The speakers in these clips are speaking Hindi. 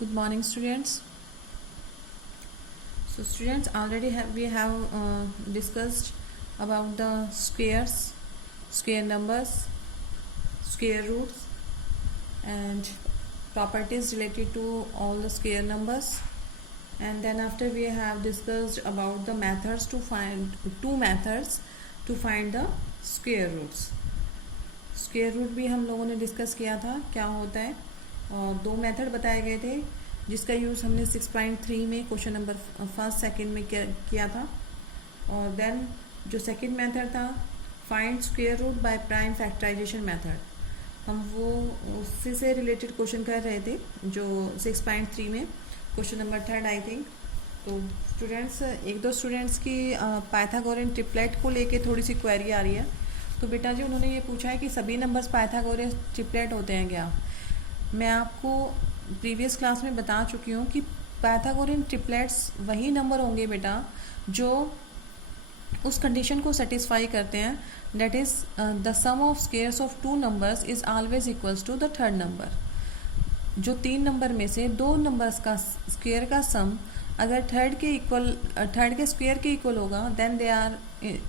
Good morning, students. So, students, already we have discussed about the squares, square numbers, square roots, and properties related to all the square numbers. And then after we have discussed about the methods to find two methods to find the square roots. Square root भी हम लोगों ने डिस्कस किया था क्या होता है, और दो मेथड बताए गए थे जिसका यूज़ हमने 6.3 में क्वेश्चन नंबर फर्स्ट सेकंड में किया था. और देन जो सेकंड मेथड था find square root by prime factorization method, हम वो उसी से रिलेटेड क्वेश्चन कर रहे थे जो 6.3 में question number third I think. तो स्टूडेंट्स, एक दो स्टूडेंट्स की पाइथागोरियन ट्रिपलेट को लेके थोड़ी सी क्वेरी आ रही है. तो बेटा जी उन्होंने ये पूछा है कि सभी नंबर्स पाइथागोरियन ट्रिपलेट होते हैं क्या. मैं आपको प्रीवियस क्लास में बता चुकी हूँ कि पाइथागोरियन ट्रिपलेट्स वही नंबर होंगे बेटा जो उस कंडीशन को सेटिस्फाई करते हैं, that is the sum of squares of two numbers is always equals to the third number. जो तीन नंबर में से दो नंबर्स का स्क्वायर का सम अगर थर्ड के स्क्वायर के इक्वल होगा then they are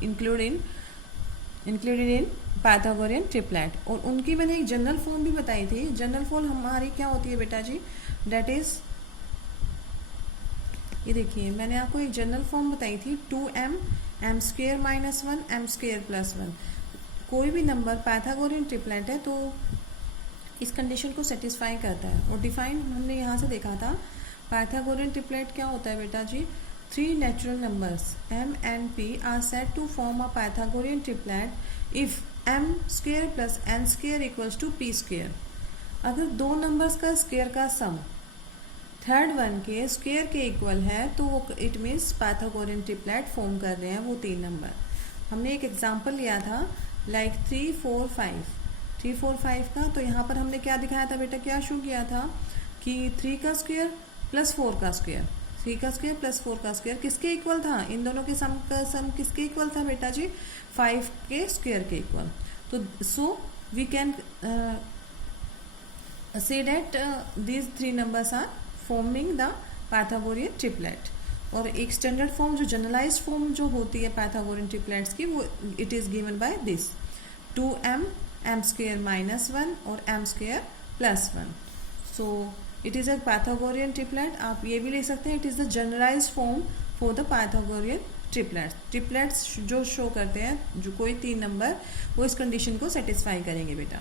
included in Pythagorean triplet. और उनकी मैंने एक जनरल फॉर्म भी बताई थी. जनरल फॉर्म हमारी क्या होती है बेटा जी, डेट इज, ये देखिए मैंने आपको एक जनरल फॉर्म बताई थी 2m m square minus 1 m square plus 1. कोई भी नंबर पाइथागोरियन ट्रिपलेट है तो इस कंडीशन को सेटिस्फाई करता है. और डिफाइन हमने यहाँ से देखा था पाइथागोरियन ट्रिपलेट क्या होता है बेटा जी. Three natural numbers m and p are said to form a Pythagorean triplet if m square plus n square equals to p square. अगर दो नंबर्स का स्क्वायर का सम थर्ड वन के स्क्वायर के इक्वल है तो वो it means Pythagorean triplet form कर रहे हैं वो तीन नंबर. हमने एक एग्जांपल लिया था लाइक 3, 4, 5 का. तो यहाँ पर हमने क्या दिखाया था बेटा, क्या शो किया था कि 3 का स्क्वायर प्लस 4 का स्क्वायर, 3 का स्क्वायर प्लस 4 का स्क्वायर किसके इक्वल था, इन दोनों के सम का सम किसके इक्वल था बेटा जी, 5 के स्क्वायर के इक्वल. तो so we can say that these three numbers are forming the Pythagorean triplet. और एक स्टैंडर्ड फॉर्म जो जनरलाइज्ड फॉर्म जो होती है पाइथागोरियन ट्रिपलेट्स की वो it is given by this 2m m square minus 1 और m square plus 1. So it is a Pythagorean triplet. आप ये भी ले सकते हैं it is the generalized form for the Pythagorean triplets जो शो करते हैं जो कोई तीन नंबर वो इस कंडीशन को सेटिस्फाई करेंगे बेटा.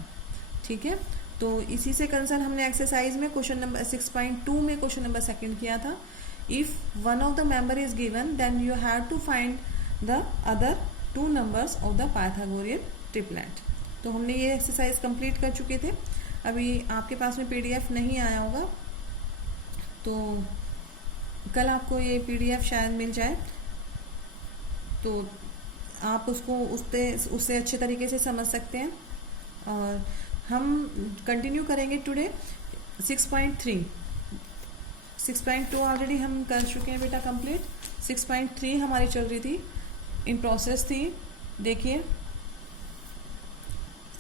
ठीक है, तो इसी से कंसर्न हमने एक्सरसाइज में क्वेश्चन नंबर 6.2 में क्वेश्चन नंबर सेकंड किया था. If one of the member is given then you have to find the other two numbers of the Pythagorean triplet. तो हमने ये एक्सरसाइज कंप्लीट कर चुके थे. अभी आपके पास में पीडीएफ नहीं आया होगा तो कल आपको ये पीडीएफ शायद मिल जाए तो आप उसको उससे अच्छे तरीके से समझ सकते हैं. और हम कंटिन्यू करेंगे टुडे 6.3. 6.2 ऑलरेडी हम कर चुके हैं बेटा कंप्लीट. 6.3 हमारी चल रही थी, इन प्रोसेस थी. देखिए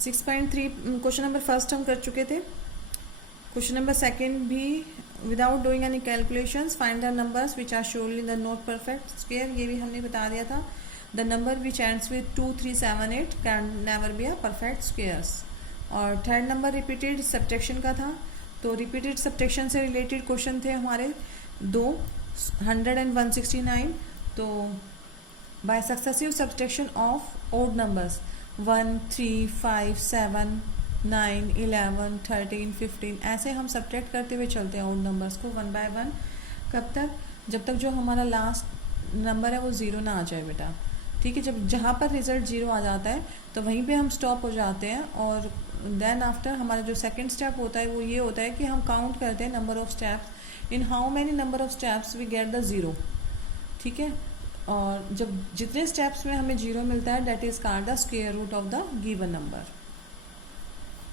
6.3 क्वेश्चन नंबर फर्स्ट हम कर चुके थे. क्वेश्चन नंबर सेकंड भी without doing any calculations find the numbers which are shown in the not perfect square, ये भी हमने बता दिया था. The number which ends with 2, 3, 7, 8 can never be a perfect squares. और थर्ड नंबर रिपीटेड सब्ट्रैक्शन का था. तो रिपीटेड सब्ट्रैक्शन से रिलेटेड क्वेश्चन थे हमारे 100 and 169. तो by successive subtraction of odd numbers 1, 3, 5, 7, 9, 11, 13, 15 ऐसे हम सब्ट्रैक्ट करते हुए चलते हैं ओड नंबर्स को वन बाय वन. कब तक, जब तक जो हमारा लास्ट नंबर है वो ज़ीरो ना आ जाए बेटा. ठीक है, जब जहाँ पर रिजल्ट ज़ीरो आ जाता है तो वहीं पे हम स्टॉप हो जाते हैं. और देन आफ्टर हमारा जो सेकंड स्टेप होता है वो ये होता है कि हम काउंट करते हैं number of steps, in how many number of steps we get the zero. ठीक है, और जब जितने स्टेप्स में हमें जीरो मिलता है that is called the square root of the given number.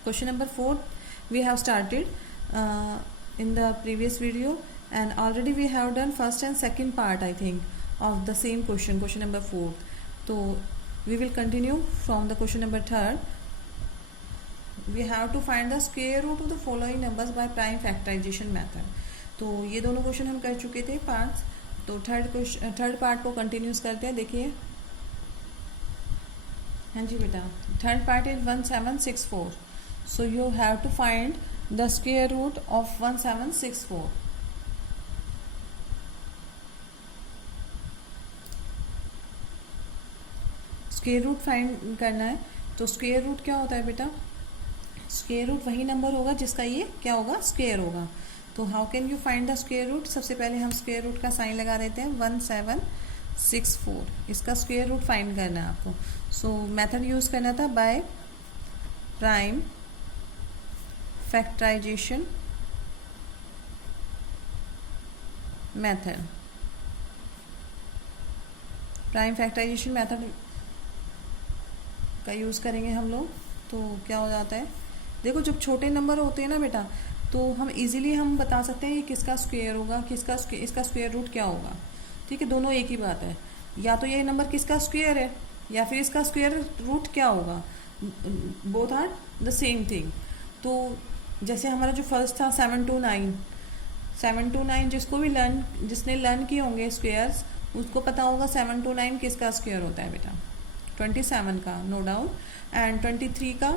Question number 4 we have started in the previous video and already we have done first and second part I think of the same question number 4. तो we will continue from the question number 3. we have to find the square root of the following numbers by prime factorization method. तो ये दोनों क्वेश्चन हम कर चुके थे पार्ट्स। तो थर्ड पार्ट को कंटिन्यूस करते हैं। देखिए, हाँ जी बेटा, third part is 1764। So you have to find the square root of 1764। Square root find करना है। तो स्क्वायर रूट क्या होता है बेटा? स्क्वायर रूट वही नंबर होगा जिसका ये क्या होगा, स्क्वायर होगा। तो how can you find the square root? सबसे पहले हम स्क्वायर रूट का साइन लगा देते हैं। 1764 इसका स्क्वायर रूट फाइंड करना है आपको। सो मेथड यूज करना था by prime factorization method. Prime factorization method का यूज़ करेंगे हम लोग। तो क्या हो जाता है, देखो जब छोटे नंबर होते हैं ना बेटा, तो हम इजीली हम बता सकते हैं कि किसका स्क्वायर होगा, इसका स्क्वायर रूट क्या होगा। ठीक है, दोनों एक ही बात है। या तो ये नंबर किसका स्क्वायर है या फिर इसका स्क्वायर रूट क्या होगा, both are the same thing. तो जैसे हमारा जो फर्स्ट था 729 जिसने लर्न किए होंगे स्क्वायर्स, उसको पता होगा 729 किसका स्क्वायर होता है बेटा, 27 का, नो डाउट। एंड 23 का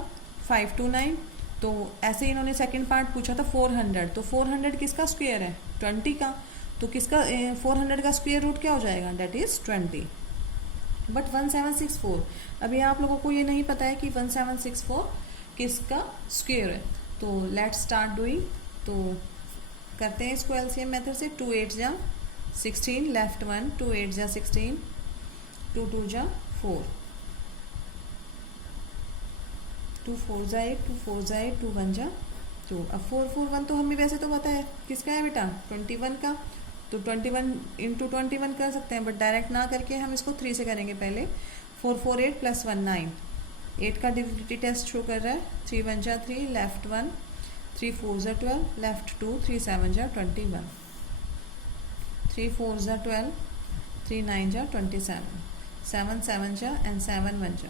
529। तो ऐसे इन्होंने सेकंड पार्ट पूछा था 400। तो 400 किसका स्क्वायर है, 20 का। तो किसका 400 का स्क्वायर रूट क्या हो जाएगा, डेट इज 20। बट 1764 अभी आप लोगों को ये नहीं पता है कि 1764 किसका स्क्वायर है। तो लेट्स स्टार्ट डूइंग। तो करते हैं इसको एलसीएम मेथड से। 2 8 जा 16, लेफ्ट 1, 2 8 जा 16, 2 2 जा 4, 2 4 जा 8, 2 4 जा 8, 2 1 जा 2। अब 4 4 1 तो हमें वैसे तो पता है किसका है बेटा, 21 का। तो 21 इंटू 21 कर सकते हैं, बट डायरेक्ट ना करके हम इसको 3 से करेंगे पहले। 4 4 8 प्लस 1 9। 8 का डिविजिबिलिटी टेस्ट शो कर रहा है। 3 1 जा 3, लेफ्ट 1, 3 4 जा 12, लेफ्ट 2, 3 7 जा 21, 3 4 जा 12, 3 9 जा 27, 7 7 जा एंड 7 1 जा।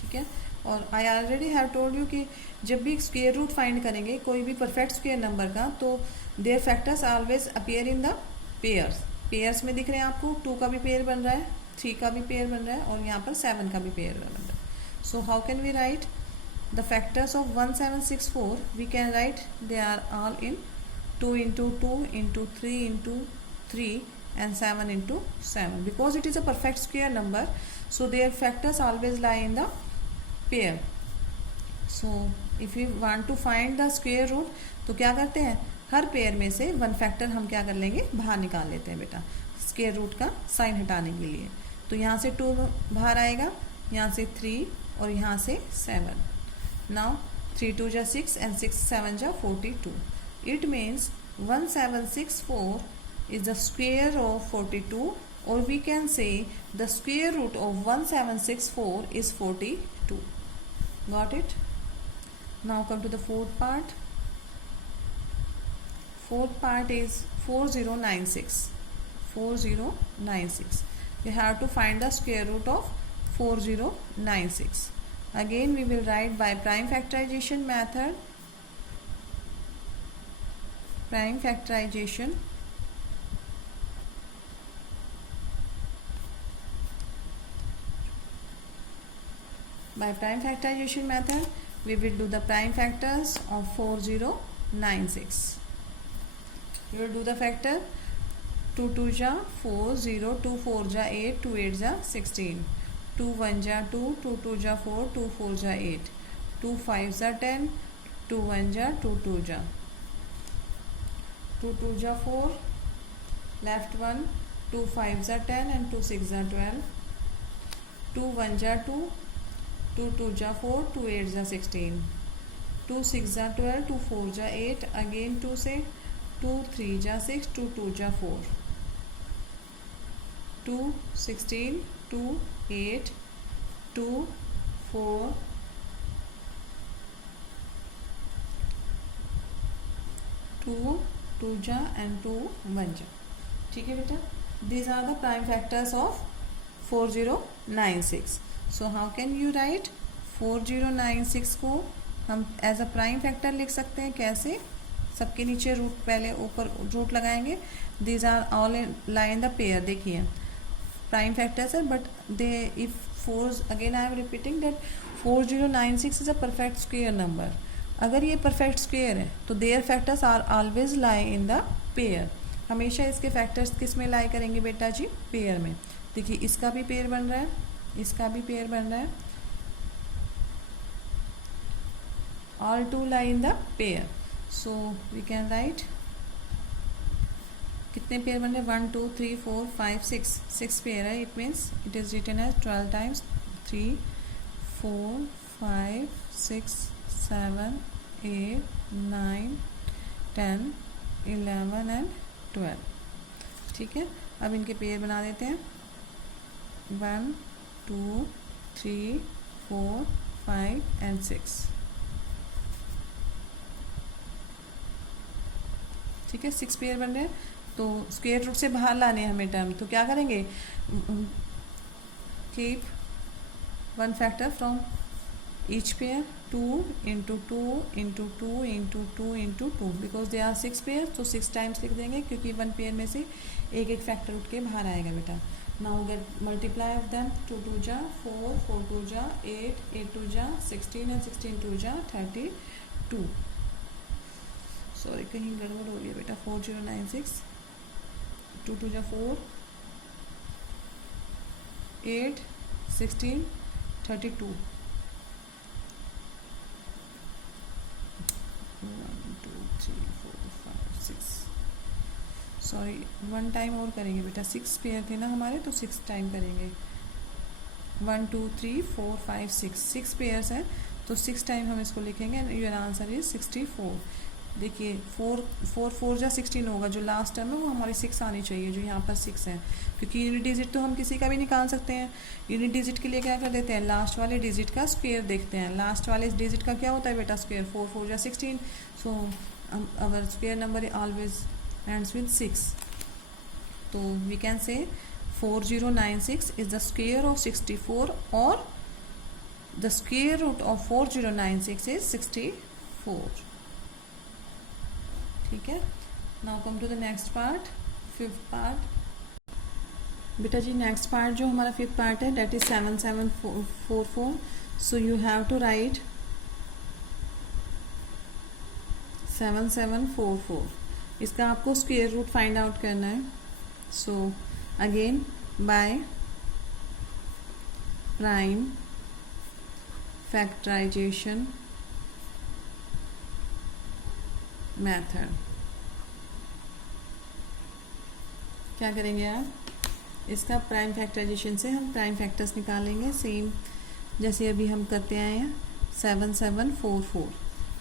ठीक है, और I already have told you कि जब भी स्क्वायर रूट फाइंड करेंगे कोई भी परफेक्ट स्क्वायर नंबर का, तो their factors always appear in the pairs में दिख रहे हैं आपको। 2 का भी पेयर बन रहा है, 3 का भी पेयर बन रहा है, और यहाँ पर 7 का भी पेयर बन रहा है। So how can we write the factors of 1764? We can write they are all in 2 into 2 into 3 into 3 and 7 into 7, because it is a perfect square number, so their factors always lie in the pair. So if you want to find the square root, तो क्या करते हैं, हर पेयर में से वन फैक्टर हम क्या कर लेंगे, बाहर निकाल लेते हैं बेटा, स्क्वायर रूट का साइन हटाने के लिए। तो यहाँ से 2 बाहर आएगा, यहाँ से 3 और यहाँ से 7। नाउ 3 2 जा 6 and 6 7 जा 42. It means 1764 is the square of 42, or we can say the square root of 1764 is 42. Got it? Now come to the fourth part. Fourth part is 4096. 4096. You have to find the square root of 4096. Again we will write by prime factorization method. Prime factorization method we will do the prime factors of 4096. We will do the factor 2 2 ja 4 0, 2 4 ja 8, 2 8 ja 16, 2 1 ja 2, 2 2 ja 4, 2 4 ja 8, 2 5 ja 10, 2 1 ja 2 2 ja 2 2 ja 4, left 1, 2 5 ja 10 and 2 6 ja 12, 2 1 ja 2, 2 2 ja 4, 2 8 ja 16, 2 6 ja 12, 2 4 ja 8, again 2 से 2 3 ja 6, 2 2 ja 4, 2 16, 2 8, 2 4, 2 2 ja and 2 1 ja. ठीक है बेटा, these are the prime factors of 4096. So how can you write 4096 को हम एज अ प्राइम फैक्टर लिख सकते हैं, कैसे, सबके नीचे रूट, पहले ऊपर रूट लगाएंगे. These are all lie in the pair. देखिए प्राइम फैक्टर्स है, but they if 4, again I am repeating that 4096 is a perfect square number. अगर ये परफेक्ट स्क्वायर है तो their factors are always lie in the pair. हमेशा इसके फैक्टर्स किस में लाई करेंगे बेटा जी? पेयर में. देखिए इसका भी पेयर बन रहा है, इसका भी पेयर बन रहा है. All two lie in the pair. So we can write कितने पेयर बन रहे? 1 2 3 4 5 6 पेयर है. It means it is written as 12 times 3 4 5 6 7 8 9 10 11 and 12. ठीक है, अब इनके पेयर बना देते हैं. 1 2 3 4 5 एंड 6. ठीक है, 6 पेयर बन रहे हैं. तो स्क्वायर रूट से बाहर लाने हैं हमें टर्म, तो क्या करेंगे? Keep one factor from each pair. 2 into 2 into 2 into 2 into 2, because they are 6 pair. तो 6 टाइम्स लिख देंगे क्योंकि वन पेयर में से एक एक फैक्टर उठ के बाहर आएगा बेटा. Now get multiply of them. 2 2 जा 4, 4 2 जा 8, 8 2 जा 16 एंड 16 2 जा 32. सॉरी कहीं गड़बड़ हो रही है बेटा. 4096, 2 2 जा 4, 8 16 32. 1 2 3 4 5 6. सॉरी वन टाइम और करेंगे बेटा. 6 पेयर थे ना हमारे, तो 6 टाइम करेंगे. 1 2 3 4 5 6 पेयर्स हैं, तो 6 टाइम हम इसको लिखेंगे. And your answer is 64. देखिए 4 4 जा 16 होगा. जो लास्ट टर्म है वो हमारी 6 आनी चाहिए, जो यहाँ पर 6 है. क्योंकि यूनिट डिजिट तो हम किसी का भी निकाल सकते हैं. यूनिट डिजिट के लिए क्या कर देते हैं? लास्ट वाले डिजिट का स्क्वायर देखते हैं. लास्ट वाले डिजिट का क्या होता है बेटा? स्क्वायर. 4 4 जा 16. So our square number always ends with 6. तो वी कैन से 4096 इज द स्क्वायर ऑफ 64, और the square root of 4096 is 64. ठीक है. Now come to the next part, 5th part. बेटा जी नेक्स्ट पार्ट जो हमारा 5th पार्ट है, that is 7744. So you have to write 7744. इसका आपको स्क्वायर रूट फाइंड आउट करना है. So again by prime factorization method क्या करेंगे आप? इसका प्राइम फैक्टराइजेशन से हम प्राइम फैक्टर्स निकालेंगे, सेम जैसे अभी हम करते आए हैं. 7744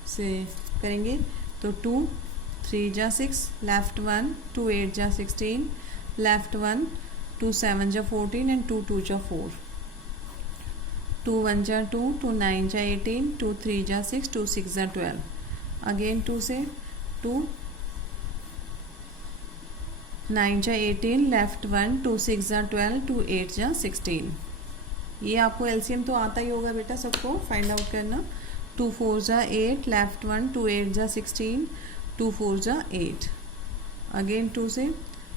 से करेंगे. तो 2 3 जा 6, लेफ्ट 1, 2 8 जा 16, लेफ्ट 1, 2 7 जा 14 एंड 2 2 जा 4. 2 1 जा 2, 2 9 जा 18, 2 3 जा 6, 2 6 जा 12. अगेन 2 से 2 9 जा 18, लेफ्ट 1, 2 6 जा 12, 2 8 जा 16. ये आपको एलसीएम तो आता ही होगा बेटा सबको फाइंड आउट करना. 2 4 जा 8, लेफ्ट 1, 2 8 जा 16, 2 4 जा 8. अगेन 2 से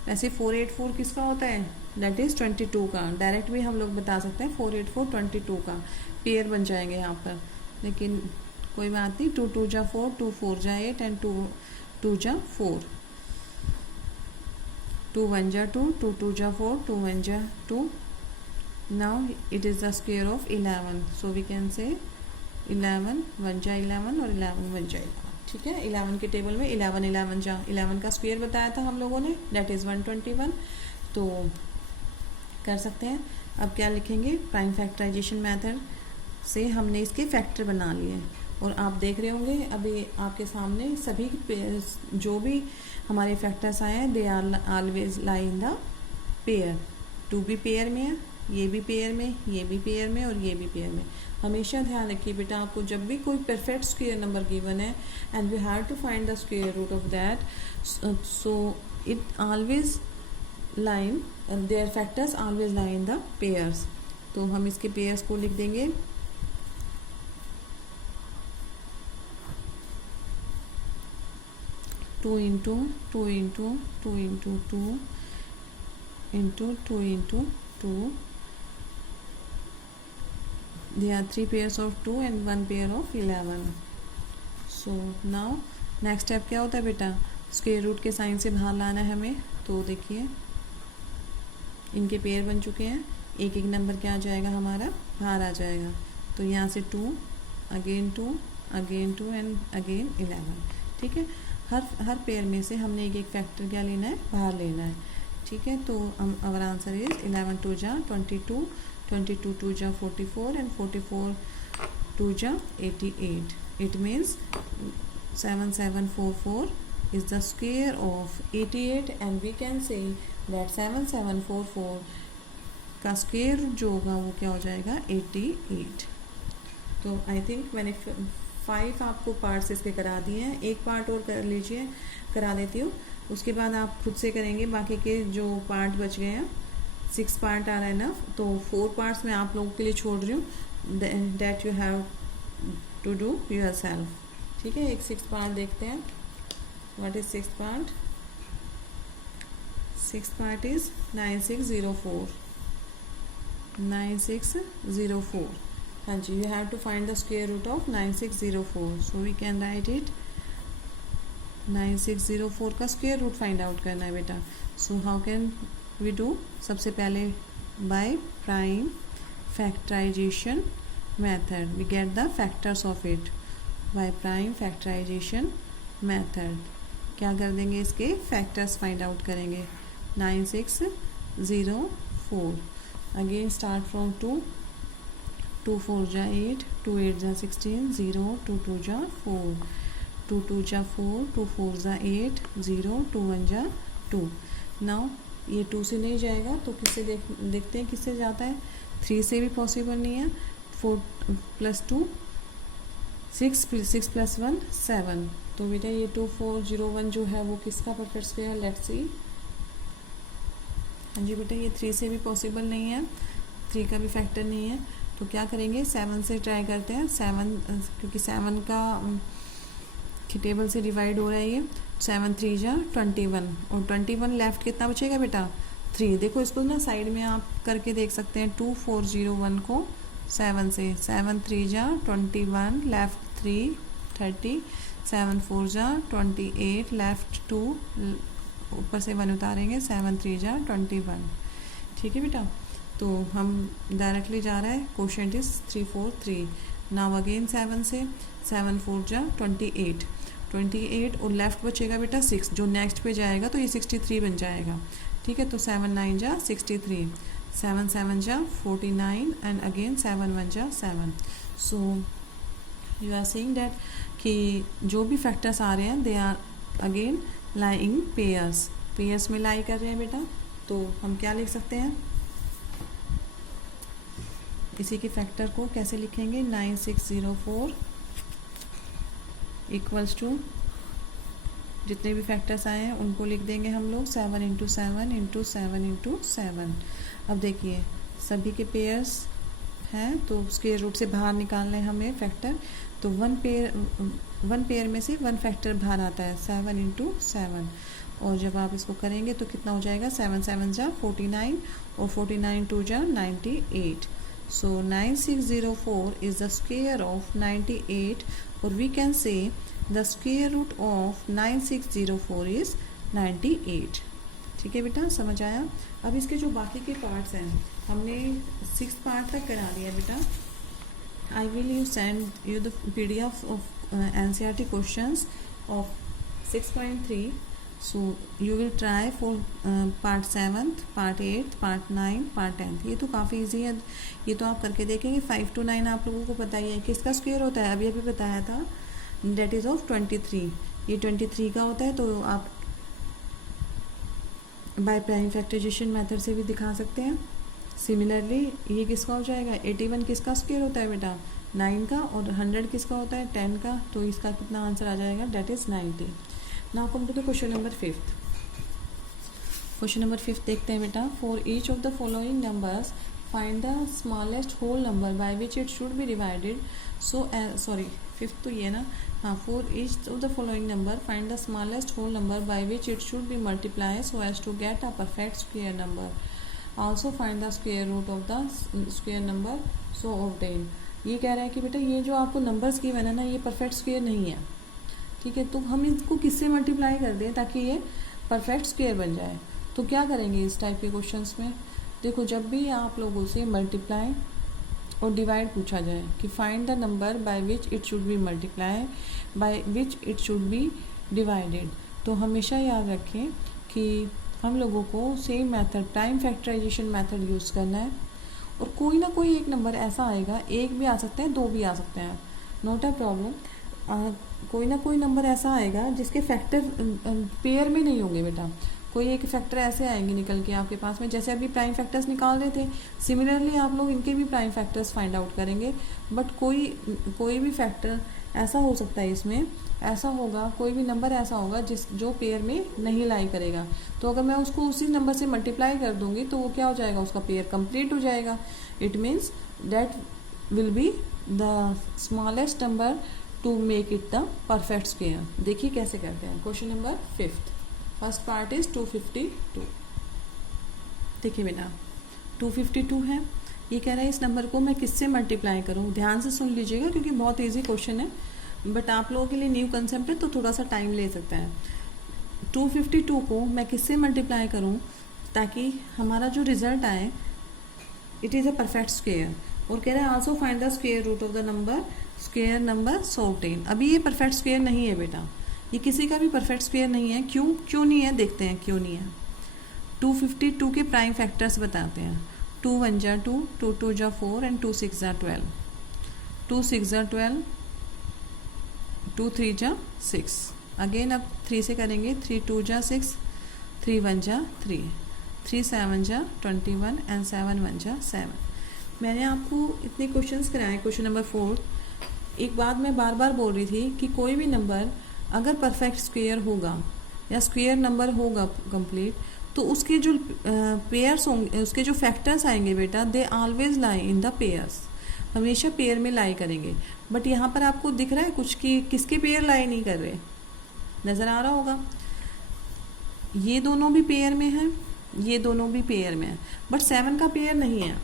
ऐसे 484 किसका होता है? दैट इज 22 का. डायरेक्ट भी हम लोग बता सकते हैं 484 22 का पेयर बन जाएंगे यहाँ पर, लेकिन कोई बात नहीं. 2 2 जा 4, 2 4 जा 8 एंड 2 2 जा 4. 2 1 जा 2, 2 2 जा 4, 2 1 जा 2. Now it is the square of 11. So we can say 11 1 जा 11 और 11 1 जा 11. ठीक है. 11 के टेबल में 11 11 जा 11 का स्क्वायर बताया था हम लोगों ने, दैट इज़ 121. तो कर सकते हैं. अब क्या लिखेंगे? प्राइम फैक्टराइजेशन मेथड से हमने इसके फैक्टर बना लिए. और आप देख रहे होंगे अभी आपके सामने सभी जो भी हमारे फैक्टर्स आए हैं, they are always lie in the pair. 2 भी पेयर में है, ये भी पेयर में, ये भी पेयर में और ये भी पेयर में. हमेशा ध्यान रखिए बेटा, आपको जब भी कोई परफेक्ट स्क्वायर नंबर गिवन है and you have to find the square root of that, so it always line their factors always lie in the pairs. तो हम इसके पेयर्स को लिख देंगे. 2 into 2 into 2 into 2 into 2 into 2. There are 3 pairs of 2 and 1 pair of 11. So now next step क्या होता है बेटा, स्क्वायर रूट के साइन से बाहर लाना है हमें. तो देखिए इनके पेयर बन चुके हैं, एक एक नंबर क्या आ जाएगा हमारा, बाहर आ जाएगा. तो यहाँ से 2 अगेन 2 अगेन 2 एंड अगेन 11. ठीक है, हर पेयर में से हमने एक एक फैक्टर क्या लेना है, बाहर लेना है. ठीक है, तो आवर आंसर इज 11 2 जा 22, 22 2 जा 44 एंड 44 2 जा 88. It means 7744 is the square of 88 and we can say that 7744 का स्क्वायर जो होगा वो क्या हो जाएगा, 88. तो आई थिंक मैंने 5 आपको पार्ट्स इसके करा दिए हैं. एक पार्ट और कर लीजिए, करा देती हूँ, उसके बाद आप खुद से करेंगे. बाकी के जो पार्ट बच गए हैं 6 पार्ट आ रहा है ना, तो 4 पार्ट्स मैं आप लोगों के लिए छोड़ रही हूँ, that you have to do yourself. ठीक है, एक 6 पार्ट देखते हैं. What is 6 part? 6 part is 9604. 9604. हाँ जी, you have to find the square root of 9604. So we can write it 9604 का स्क्वायर रूट फाइंड आउट करना है बेटा. So how can we do? सबसे पहले by prime factorization method we get the factors of it. By prime factorization method क्या कर देंगे, इसके फैक्टर्स फाइंड आउट करेंगे. 9604. Again start from 2. 2 4 जा 8, 2 8 जा 16, 0 2 2 जा 4, 2 2 जा 4, 2 4 जा 8, 0 2 1 जा 2. नाउ ये 2 से नहीं जाएगा तो किससे देखते हैं किससे जाता है. 3 से भी पॉसिबल नहीं है. 4 + 2 6, 6 + 1 7. तो बेटा ये 2 4 0 1 जो है वो किसका परफेक्ट स्क्वायर, लेट्स सी. हाँ जी बेटा, ये 3 से भी पॉसिबल नहीं है, 3 का भी फैक्टर नहीं है. तो क्या करेंगे, 7 से ट्राई करते हैं. 7 क्योंकि 7 का टेबल से डिवाइड हो रहा है ये. 7 3 जा 21 और 21 लेफ्ट कितना बचेगा बेटा, 3. देखो इसको ना साइड में आप करके देख सकते हैं. 2 4 0 1 को 7 से, 7 3 जा 21 लेफ्ट 3 30, 7 4 जा 28 लेफ्ट 2, ऊपर से 1 उतारेंगे, 7 3 जा 21. ठीक है बेटा, तो हम डायरेक्टली जा रहा है. Question is 3 4 3. नाउ अगेन 7 से, 7 4 जा 28 28 और लेफ्ट बचेगा बेटा 6, जो नेक्स्ट पे जाएगा तो ये 63 बन जाएगा. ठीक है, तो 7 9 जा 63, 7 7 जा 49 एंड अगेन 7 1 जा 7. So you are saying that कि जो भी फैक्टर्स आ रहे हैं they are again lying pairs, pairs में लाई कर रहे हैं बेटा. तो हम क्या लिख सकते हैं, इसी के फैक्टर को कैसे लिखेंगे, 9604 इक्वल्स टू जितने भी फैक्टर्स आए हैं उनको लिख देंगे हम लोग 7 × 7 × 7 × 7. अब देखिए सभी के पेयर्स हैं तो स्क्वायर रूट से बाहर निकालना है हमें फैक्टर. तो वन पेयर में से 1 फैक्टर बाहर आता है, 7 × 7. और जब आप इसको करेंगे तो कितना हो जाएगा, 7 7 जा 49 और 49 2 जा 98. So 9604 is the square of 98, or we can say the square root of 9604 is 98. ठीक है बेटा, समझ आया. अब इसके जो बाकी के पार्ट्स हैं हमने 6 पार्ट तक करा लिया बेटा. I will you send you the PDF of NCERT questions of 6.3. So you will try for part 7th, part 8th, part 9th, part 10th. ये तो काफ़ी इजी है, ये तो आप करके देखेंगे. 5 to 9 आप लोगों को पता ही है किसका स्क्वायर होता है, अभी बताया था, डेट इज़ ऑफ 23. ये 23 का होता है. तो आप बाय प्राइम फैक्टराइजेशन मेथड से भी दिखा सकते हैं. सिमिलरली ये किसका हो जाएगा, 81 किसका स्क्वायर होता है बेटा, 9 का. और 100 किसका होता है, 10 का. तो इसका कितना आंसर आ जाएगा, that is 90. Now come to the question number 5th. Question number 5 देखते हैं बेटा. For each of the following numbers, find the smallest whole number by which it should be divided. So fifth तो ये ना, हाँ, for each of the following number find the smallest whole number by which it should be multiply so as to get a perfect square number, also find the square root of the square number so obtain. ये कह रहा है कि बेटा ये जो आपको नंबर्स गिवन है ना, ये परफेक्ट स्क्वायर नहीं है, ठीक है, तो हम इसको किससे मल्टीप्लाई कर दें ताकि ये परफेक्ट स्क्वायर बन जाए। तो क्या करेंगे इस टाइप के क्वेश्चंस में, देखो जब भी आप लोगों से मल्टीप्लाई और डिवाइड पूछा जाए कि find the number by which it should be multiply by which it should be divided, तो हमेशा याद रखें कि हम लोगों को same method prime factorization method use करना है, और कोई ना कोई एक नंबर ऐसा आएगा, एक भी आ सकते हैं, दो भी आ सकते हैं, नॉट अ प्रॉब्लम, कोई ना कोई नंबर ऐसा आएगा जिसके फैक्टर पेयर में नहीं होंगे बेटा, कोई एक फैक्टर ऐसे आएंगे निकल के आपके पास में, जैसे अभी प्राइम फैक्टर्स निकाल रहे थे, सिमिलरली आप लोग इनके भी प्राइम फैक्टर्स फाइंड आउट करेंगे, बट कोई भी फैक्टर ऐसा हो सकता है, इसमें ऐसा होगा, कोई भी नंबर ऐसा होगा जो पेयर में नहीं लाई करेगा, तो अगर मैं उसको उसी नंबर से मल्टीप्लाई कर दूंगी तो वो क्या हो जाएगा, उसका पेयर कंप्लीट हो जाएगा, it means that will be the smallest number two make it the perfect square. देखिए कैसे करते हैं, question number 5, first part is 252। देखिए बेटा 252 है, ये कह रहा है इस नंबर को मैं किससे मल्टीप्लाई करूं, ध्यान से सुन लीजिएगा क्योंकि बहुत इजी क्वेश्चन है, बट आप लोगों के लिए न्यू कंसेप्ट है तो थोड़ा सा टाइम ले सकता है। 252 को मैं किससे मल्टीप्लाई करूं ताकि हमारा जो रिजल्ट आए it is a perfect square, और कह रहा है also find the square root of the square number 114। अभी ये परफेक्ट स्क्वायर नहीं है बेटा, ये किसी का भी परफेक्ट स्क्वायर नहीं है, क्यों नहीं है, देखते हैं क्यों नहीं है। 252 के प्राइम फैक्टर्स बताते हैं, 2 1 जा 2, 2 2 जा 4 एंड 2 6 जा 12, 2 6 जा 12, 2 3 जा 6, अगेन अब 3 से करेंगे, 3 2 जा 6, 3 1 जा 3, 3 7 जा 21 एंड 7 1 जा 7। मैंने आपको इतने क्वेश्चंस कराए, क्वेश्चन नंबर 4। एक बात मैं बार बार बोल रही थी कि कोई भी नंबर अगर परफेक्ट स्क्वायर होगा या स्क्वायर नंबर होगा कंप्लीट, तो उसके जो पेयर्स होंगे, उसके जो फैक्टर्स आएंगे बेटा, they always lie in the pairs, हमेशा पेयर में लाई करेंगे। बट यहाँ पर आपको दिख रहा है कुछ कि किसके पेयर लाई नहीं कर रहे, नज़र आ रहा होगा, ये दोनों भी पेयर में हैं, ये दोनों भी पेयर में हैं, बट 7 का पेयर नहीं है,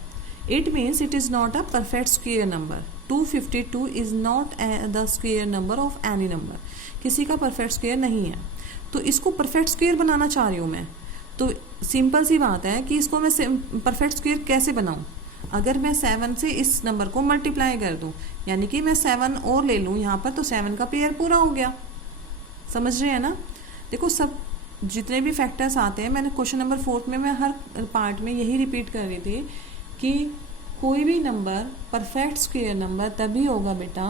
it means it is not a perfect square number. 252 is not the square number of any number, किसी का परफेक्ट स्क्वायर नहीं है, तो इसको परफेक्ट स्क्वायर बनाना चाह रही हूँ मैं, तो सिंपल सी बात है कि इसको मैं परफेक्ट स्क्वायर कैसे बनाऊँ, अगर मैं 7 से इस नंबर को मल्टीप्लाई कर दूँ, यानी कि मैं 7 और ले लूँ यहाँ पर, तो 7 का पेयर पूरा हो गया, समझ रहे हैं ना। देखो सब जितने भी फैक्टर्स आते हैं, मैंने क्वेश्चन नंबर 4 में मैं हर पार्ट में यही रिपीट कर रही थी कि कोई भी नंबर परफेक्ट स्क्वायर नंबर तभी होगा बेटा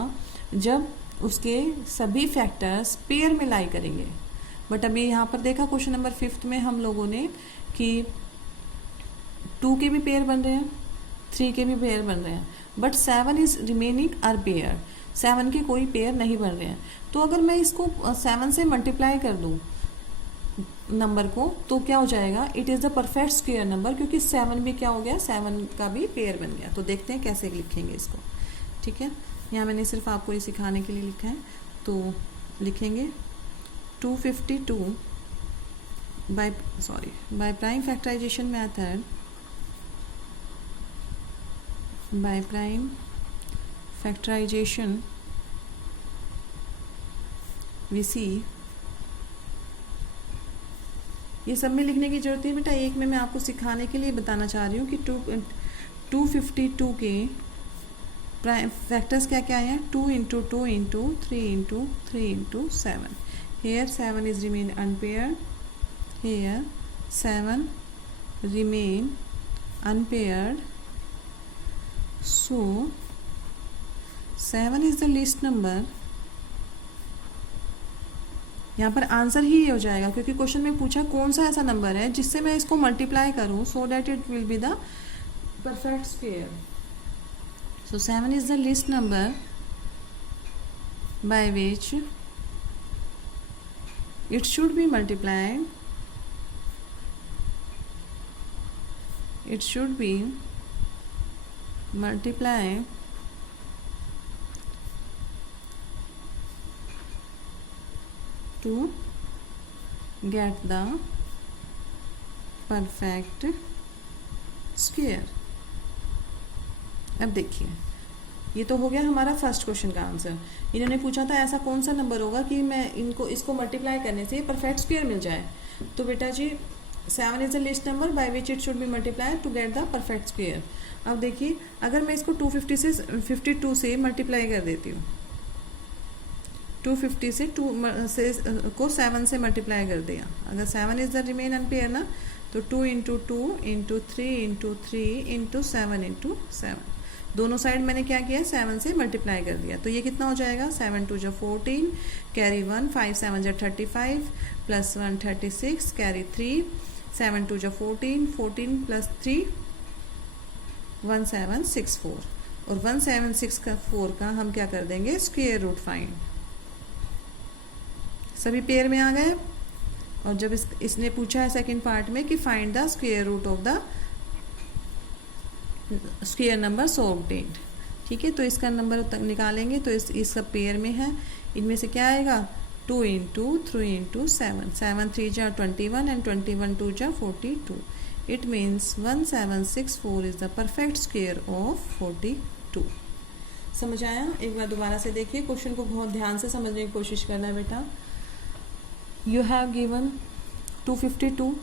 जब उसके सभी फैक्टर्स पेयर में लाई करेंगे। बट अभी यहाँ पर देखा क्वेश्चन नंबर 5 में हम लोगों ने कि 2 के भी पेयर बन रहे हैं, 3 के भी पेयर बन रहे हैं, but 7 is remaining are pair, 7 के कोई पेयर नहीं बन रहे हैं। तो अगर मैं इसको 7 से मल्टीप्लाई कर दूँ नंबर को, तो क्या हो जाएगा, it is the perfect square number, क्योंकि 7 भी क्या हो गया, 7 का भी पेयर बन गया। तो देखते हैं कैसे लिखेंगे इसको, ठीक है। यहाँ मैंने सिर्फ आपको ये सिखाने के लिए लिखा है, तो लिखेंगे 252 by prime factorization method, by prime factorization we see, ये सब में लिखने की जरूरत है बेटा, एक में मैं आपको सिखाने के लिए बताना चाह रही हूँ कि 252 के प्राइम फैक्टर्स क्या क्या हैं, 2 × 2 × 3 × 3 × 7, here 7 is remain unpaired, here 7 remain unpaired, so 7 is the least number। यहाँ पर आंसर ही ये हो जाएगा, क्योंकि क्वेश्चन में पूछा कौन सा ऐसा नंबर है जिससे मैं इसको मल्टीप्लाई करूँ so that it will be the perfect square. So 7 is the least number by which it should be multiplied, it should be multiply to get the perfect square. अब देखिए, ये तो हो गया हमारा फर्स्ट क्वेश्चन का आंसर. इन्होंने पूछा था ऐसा कौन सा नंबर होगा कि मैं इसको मल्टीप्लाई करने से परफेक्ट स्क्वायर मिल जाए. तो बेटा जी 7 is the least number by which it should be multiplied to get the perfect square. अब देखिए, अगर मैं इसको 252 से मल्टीप्लाई कर देती हूँ, 250 से 7 से मल्टीप्लाई कर दिया. अगर 7 इज द रिमेन अनपेयर ना, तो 2 into 2 into 3 into 3 into 7 into 7, दोनों साइड मैंने क्या किया, 7 से मल्टीप्लाई कर दिया. तो ये कितना हो जाएगा, 7 2 14, कैरी 1, 5 7 35, प्लस 1 36, कैरी 3, 7 2 14, 14 प्लस 3 1764. और 1764 का हम क्या कर देंगे, स्क्वायर रूट फाइंड. सभी पेयर में आ गए. और जब इसने पूछा है सेकंड पार्ट में कि find the square root of the square number so obtained. ठीक है, तो इसका नंबर निकालेंगे तो इसका पेयर में है. इनमें से क्या आएगा, 2 इंटू 3 इंटू 7, 7 3 जा 21 एंड 21 2 जा 42. It means 1764 is the perfect square of 42. समझ आया? एक बार दोबारा से देखिए, क्वेश्चन को बहुत ध्यान से समझने की कोशिश करना है बेटा. यू हैव गिवन 252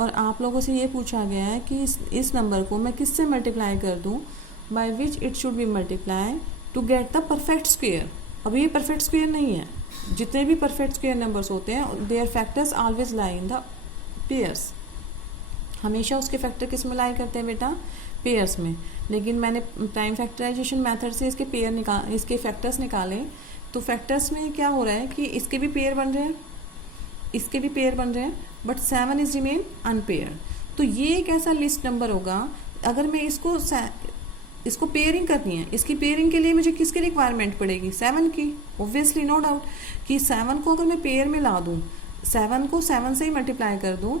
और आप लोगों से ये पूछा गया है कि इस नंबर को मैं किससे मल्टीप्लाई कर दूं, by which it should be multiply to get the perfect square. अब ये परफेक्ट स्क्वायर नहीं है. जितने भी परफेक्ट स्क्वायर नंबर्स होते हैं their factors always lie in the pairs. हमेशा उसके फैक्टर किस में लाई करते हैं बेटा, पेयर्स में. लेकिन मैंने प्राइम फैक्टराइजेशन मेथड से इसके फैक्टर्स निकाले. तो फैक्टर्स में क्या हो रहा है कि इसके भी पेयर बन रहे हैं, इसके भी पेयर बन रहे हैं, बट 7 इज रिमेन अनपेयर. तो ये एक ऐसा लिस्ट नंबर होगा, अगर मैं इसको पेयरिंग करनी है, इसकी पेयरिंग के लिए मुझे किसकी रिक्वायरमेंट पड़ेगी, 7 की. ऑब्वियसली नो डाउट कि 7 को अगर मैं पेयर में ला दूँ, 7 को 7 से ही मल्टीप्लाई कर दूँ,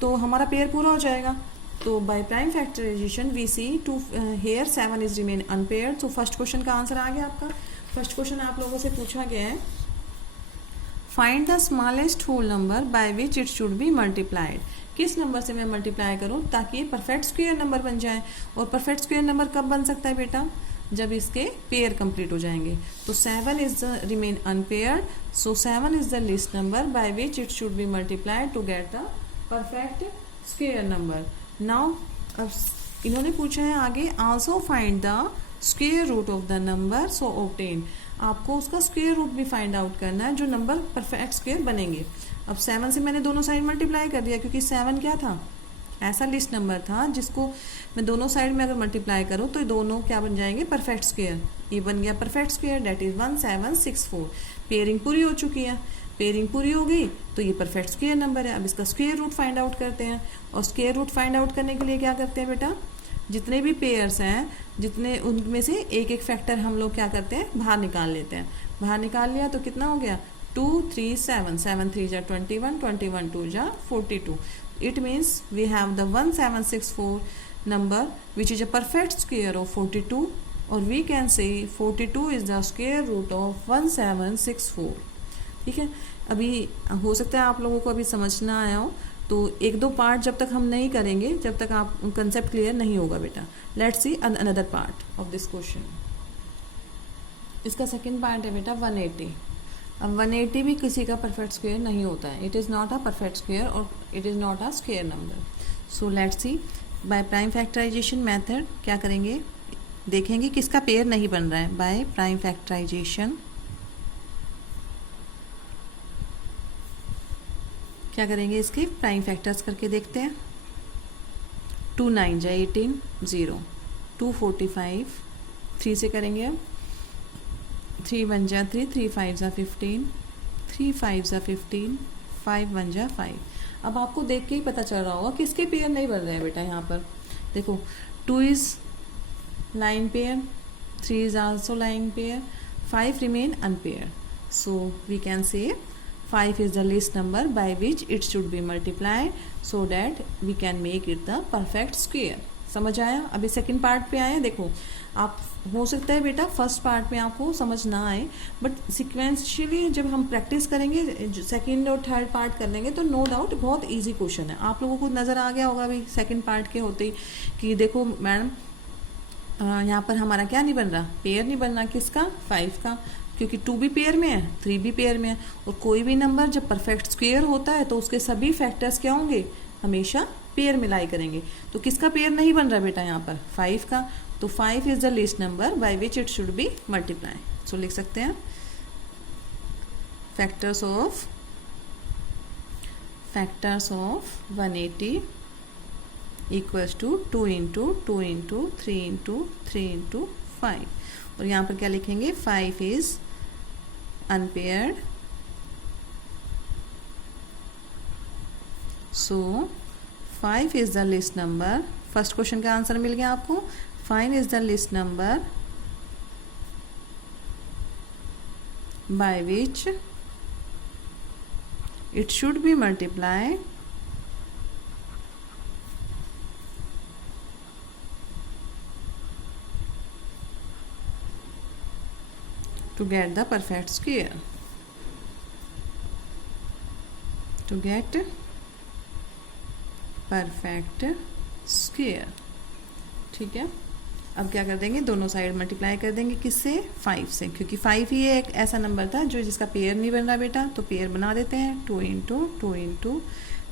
तो हमारा पेयर पूरा हो जाएगा. तो by prime factorization we see to here 7 is remain unpair. तो फर्स्ट क्वेश्चन का आंसर आ गया आपका. फर्स्ट क्वेश्चन आप लोगों से पूछा गया है, find the smallest whole number by which it should be multiplied. किस नंबर से मैं मल्टीप्लाई करूं ताकि ये परफेक्ट स्क्वायर नंबर बन जाए. और परफेक्ट स्क्वायर नंबर कब बन सकता है बेटा, जब इसके पेयर कंप्लीट हो जाएंगे. तो 7 is the remain unpaired, so 7 is the least number by which it should be multiplied to get the perfect square number. Now अब इन्होंने पूछा है आगे, also find the square root of the number so obtain. आपको उसका स्क्वायर रूट भी फाइंड आउट करना है जो नंबर परफेक्ट स्क्वायर बनेंगे. अब 7 से मैंने दोनों साइड मल्टीप्लाई कर दिया, क्योंकि 7 क्या था, ऐसा लिस्ट नंबर था जिसको मैं दोनों साइड में अगर मल्टीप्लाई करूँ तो ये दोनों क्या बन जाएंगे, परफेक्ट स्क्वायर. ये बन गया perfect square, that is 1764. Pairing पूरी हो चुकी है. पेयरिंग पूरी हो गई तो ये परफेक्ट स्क्वायर नंबर है. अब इसका स्क्वायर रूट फाइंड आउट करते हैं. और स्क्वायर रूट फाइंड आउट करने के लिए क्या करते हैं बेटा, जितने भी पेयर्स हैं, जितने उनमें से एक एक फैक्टर हम लोग क्या करते हैं, बाहर निकाल लेते हैं. बाहर निकाल लिया तो कितना हो गया, 2 3 7, 7 3 जा 21, 21 2 जा 42. It means we have the 1764 number which is a perfect square of 42. और we can say 42 is the square root of 1764. ठीक है, अभी हो सकता है आप लोगों को अभी समझ ना आया हो, तो एक दो पार्ट जब तक हम नहीं करेंगे, जब तक आप कंसेप्ट क्लियर नहीं होगा बेटा. Let's see another part of this question. इसका सेकंड पार्ट है बेटा 180. अब 180 भी किसी का परफेक्ट स्क्वायर नहीं होता है. It is not a perfect square और it is not a square number. So let's see by prime factorization method क्या करेंगे, देखेंगे किसका पेयर नहीं बन रहा है. बाय प्राइम फैक्टराइजेशन क्या करेंगे, इसके प्राइम फैक्टर्स करके देखते हैं. 2 9 जा 18 0, 2 45, 3 से करेंगे. 3 1 जा 3, 3 5 जा 15, 3 5 जा 15, 5 1 जा 5. अब आपको देख के ही पता चल रहा होगा किसके पेयर नहीं बन रहे हैं बेटा. यहाँ पर देखो 2 is line pair, 3 is also line pair, 5 remain unpair. So we can say 5 is the least number by which it should be multiplied so that we can make it the perfect square. समझ आया? अभी सेकंड पार्ट पे आए। देखो आप, हो सकता है बेटा फर्स्ट पार्ट में आपको समझ ना आए, बट सिक्वेंशियली जब हम प्रैक्टिस करेंगे, सेकंड और थर्ड पार्ट कर लेंगे, तो नो डाउट बहुत इजी क्वेश्चन है। आप लोगों को नज़र आ गया होगा अभी सेकंड पार्ट के होते ही कि देखो मैडम यहाँ पर हमारा क्या नहीं बन रहा, पेयर नहीं बन रहा, किसका? 5 का, क्योंकि 2 भी पेयर में है, 3 भी पेयर में है। और कोई भी नंबर जब परफेक्ट स्क्वायर होता है तो उसके सभी फैक्टर्स क्या होंगे? हमेशा पेयर मिलाई करेंगे। तो किसका पेयर नहीं बन रहा बेटा यहाँ पर? 5 का। तो 5 is the least number by which it should be multiply. So लिख सकते हैं factors of 180 equals to 2 into 2 into 3 into 3 into 5। और यहाँ पर क्या लिखेंगे? 5 is unpaired, so 5 is the least number. First question का आंसर मिल गया आपको। 5 is the least number by which it should be multiply to get the perfect square, to get perfect square। ठीक है, अब क्या कर देंगे? दोनों साइड मल्टीप्लाई कर देंगे, किससे? 5 से, क्योंकि 5 ही एक ऐसा नंबर था जो जिसका पेयर नहीं बन रहा बेटा, तो पेयर बना देते हैं। 2 into 2 into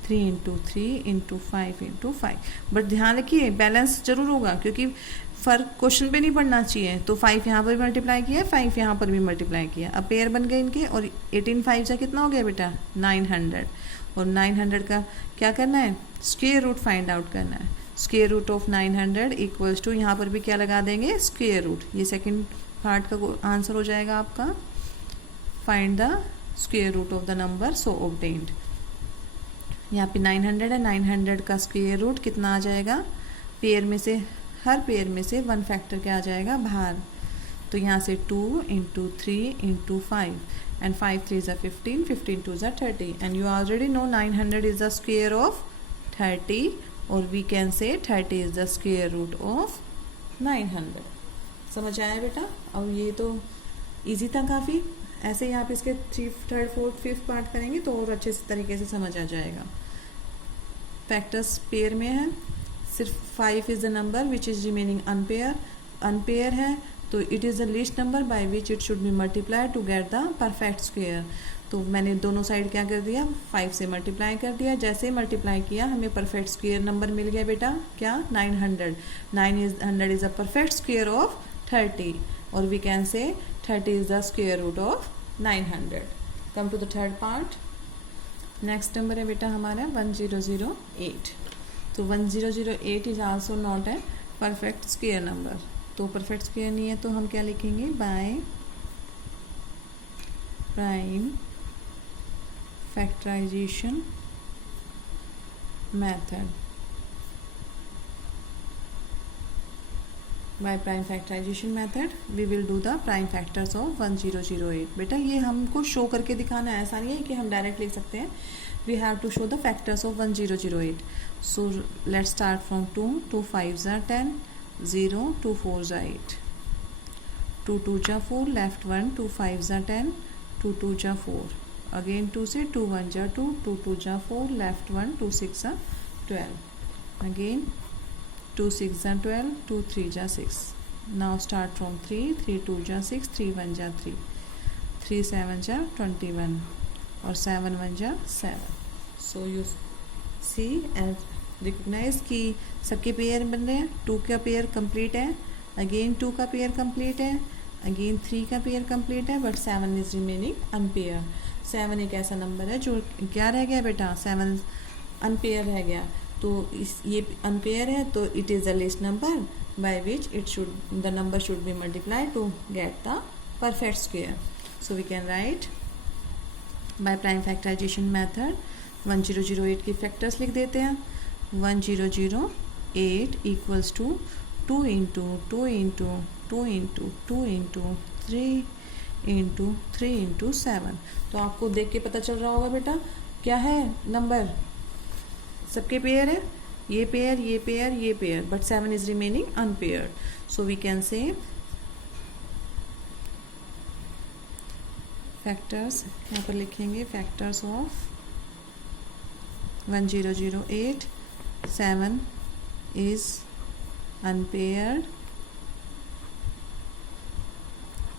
3 into 3 into 5 into 5। But ध्यान रखिए बैलेंस जरूर होगा, क्योंकि फर्क क्वेश्चन पे नहीं पढ़ना चाहिए। तो 5 यहाँ पर भी मल्टीप्लाई किया, 5 यहाँ पर भी मल्टीप्लाई किया, अब पेयर बन गए इनके। और 18 5 जा कितना हो गया बेटा? 900। और 900 का क्या करना है? स्क्वायर रूट फाइंड आउट करना है। Square root of 900 equals to, यहाँ पर भी क्या लगा देंगे? Square root. ये सेकंड पार्ट का आंसर हो जाएगा आपका। Find the square root of the number so obtained. यहाँ पे 900 है, 900 का स्क्वायर रूट कितना आ जाएगा? पेयर में से, हर पेयर में से 1 फैक्टर क्या आ जाएगा? बाहर। तो यहाँ से 2 इंटू 3 इंटू 5 एंड 5 3 ज़ा 15, 15 2 ज़ा 30 and you already know 900 is the square of 30 और we can say 30 is the square root of 900। समझ आया बेटा? अब ये तो इजी था काफ़ी। ऐसे ही आप इसके 3, 3rd 4th 5th पार्ट करेंगे तो और अच्छे से तरीके से समझ आ जाएगा। फैक्टर्स पेयर में है, सिर्फ 5 is the number which is remaining unpair. Unpair है तो it is the least number by which it should be multiply to get the perfect square. तो मैंने दोनों साइड क्या कर दिया? 5 से मल्टीप्लाई कर दिया। जैसे मल्टीप्लाई किया हमें परफेक्ट स्क्वायर नंबर मिल गया बेटा, क्या? 900। 900 is the perfect square of 30 और we can say 30 is the square root of 900। Come to the third part. Next number है बेटा हमारा 1008। तो 1008 is also not a perfect square number. तो परफेक्ट स्क्वायर नहीं है तो हम क्या लिखेंगे? By prime factorization method. By prime factorization method we will do the prime factors of 1008। बेटा ये हमको शो करके दिखाना है, ऐसा नहीं है कि हम डायरेक्ट लिख सकते हैं। We have to show the factors of 1008। So let's start from 2, 2 5 ज़ा 10, 0, 2 4 ज़ा 8, 2 2 ज़ा 4, लेफ्ट 1, 2 5 ज़ा 10, 2 2 ज़ा 4, अगेन 2 से 2 1 ज़ा 2, 2 2 ज़ा 4, लेफ्ट 1, 2 6 ज़ा 12, अगेन 2 6 ज़ा 12, 2 3 ज़ा 6। नाउ स्टार्ट फ्रॉम 3, 3 2 ज़ा 6, 3 1 ज़ा 3, 3 7 ज़ा 21 और 7 1 ज़ा 7। So you see and recognise कि सबके पेयर बन रहे हैं। 2 का पेयर कंप्लीट है, अगेन 2 का पेयर कंप्लीट है, अगेन 3 का पेयर कंप्लीट है, बट 7 इज रिमेनिंग अनपेयर। 7 एक ऐसा नंबर है जो क्या रह गया बेटा? 7 अनपेयर रह गया। तो इस ये अनपेयर है तो it is the least number by which it should the number should be multiply to get the perfect square. So we can write by prime factorization method 1008 की फैक्टर्स लिख देते हैं। 1008 equals to 2 into 2 into 2 into 2 into 3 into 3 into 7। तो आपको देख के पता चल रहा होगा बेटा क्या है नंबर? सबके पेयर है ये पेयर, ये पेयर, ये pair, but 7 is remaining unpaired. So we can say factors, यहाँ पर लिखेंगे factors of 1008. 7 is unpaired.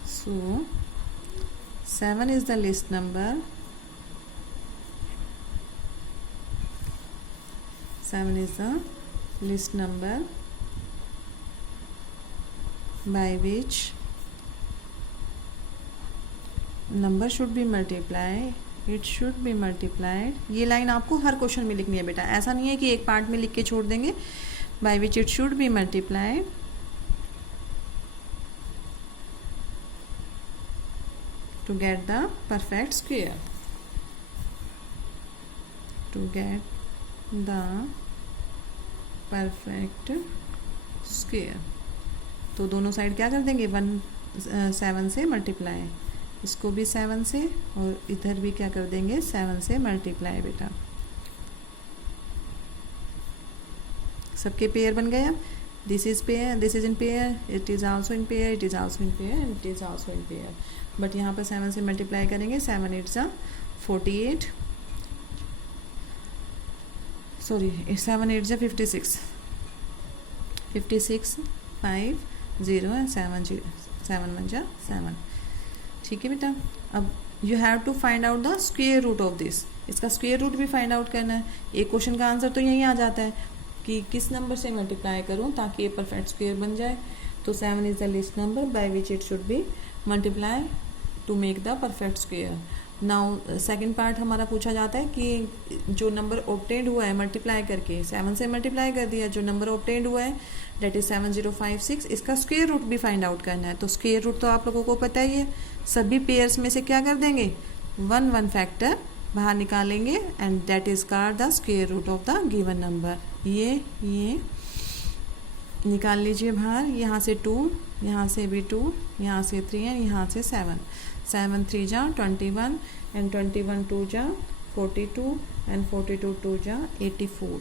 So 7 is the list number. 7 is the list number by which number should be multiplied. It should be multiplied. ये लाइन आपको हर क्वेश्चन में लिखनी है बेटा, ऐसा नहीं है कि एक पार्ट में लिख के छोड़ देंगे. By which it should be multiplied to get the perfect square. To get the perfect square. तो दोनों साइड क्या कर देंगे, 7 से मल्टीप्लाई, इसको भी 7 से और इधर भी क्या कर देंगे 7 से मल्टीप्लाई. बेटा सबके पेयर बन गए. अब this is pair, this is in pair, it is also in pair, it is also in pair, and it is also in pair. But यहाँ पर 7 से मल्टीप्लाई करेंगे. 7 8 जा 48, सॉरी 7 8 जा 56, 56 5 0 एंड 7 1 जा 7. ठीक है बेटा. अब you have to find out the square root of this. इसका स्क्वेयर रूट भी फाइंड आउट करना है. एक क्वेश्चन का आंसर तो यहीं आ जाता है कि किस नंबर से मल्टीप्लाई करूं ताकि ये परफेक्ट स्क्वेयर बन जाए. तो 7 is the least number by which it should be multiply to make the perfect square. Now second part हमारा पूछा जाता है कि जो नंबर ऑब्टेन्ड हुआ है मल्टीप्लाई करके, 7 से मल्टीप्लाई कर दिया, जो नंबर ऑब्टेन्ड हुआ है डेट इज 7056, इसका स्क्वेयर रूट भी फाइंड आउट करना है. तो स्क्वेयर रूट तो आप लोगों को पता ही है. सभी पेयर्स में से क्या कर देंगे, 1 फैक्टर बाहर निकालेंगे and that is called the square root of the given number. ये निकाल लीजिए बाहर. यहाँ से 2, यहाँ से भी 2, यहाँ से 3 एंड यहाँ से 7. 7 3 जा 21 एंड 21 2 जा 42 एंड 42 2 जा 84.